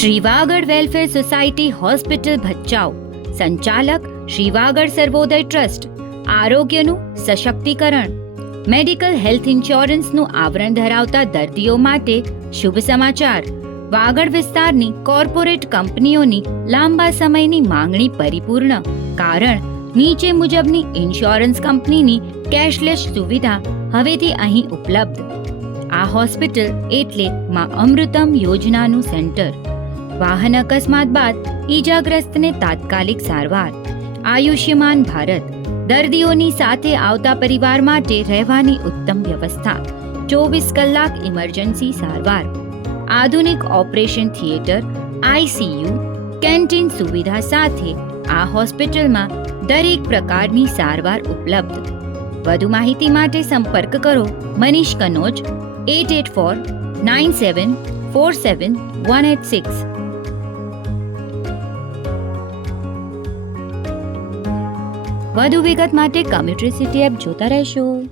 Shri Vagad welfare society hospital Bhachau, સંચાલક શ્રી વાગડ સર્વોદય trust. આરોગ્યનું સશક્તિકરણ. Medical health ઇન્સ્યોરન્સનું આવરણ ધરાવતા દર્દીઓ માટે શુભ સમાચાર. વાગડ વિસ્તારની કોર્પોરેટ કંપનીઓની લાંબા સમયની માંગણી પરિપૂર્ણ. કારણ નીચે મુજબની ઇન્સ્યોરન્સ કંપનીની કેશલેસ સુવિધા હવેથી અહીં ઉપલબ્ધ. આ હોસ્પિટલ એટલે માં અમૃતમ યોજનાનું સેન્ટર. વાહન અકસ્માત બાદ ઈજાગ્રસ્તને તાત્કાલિક સારવાર. આયુષ્યમાન ભારત. દર્દીઓની સાથે આવતા પરિવાર માટે રહેવાની ઉત્તમ વ્યવસ્થા. 24 કલાક ઇમરજન્સી સારવાર. આધુનિક ઓપરેશન થિયેટર, આઈસીયુ, કેન્ટીન સુવિધા સાથે આ હોસ્પિટલમાં દરેક પ્રકારની સારવાર ઉપલબ્ધ. વધુ માહિતી માટે સંપર્ક કરો મનીષ કનોજ 8849747186. વધુ વિગત માટે કમ્યુનિટી સિટી એપ જોતા રહેશો.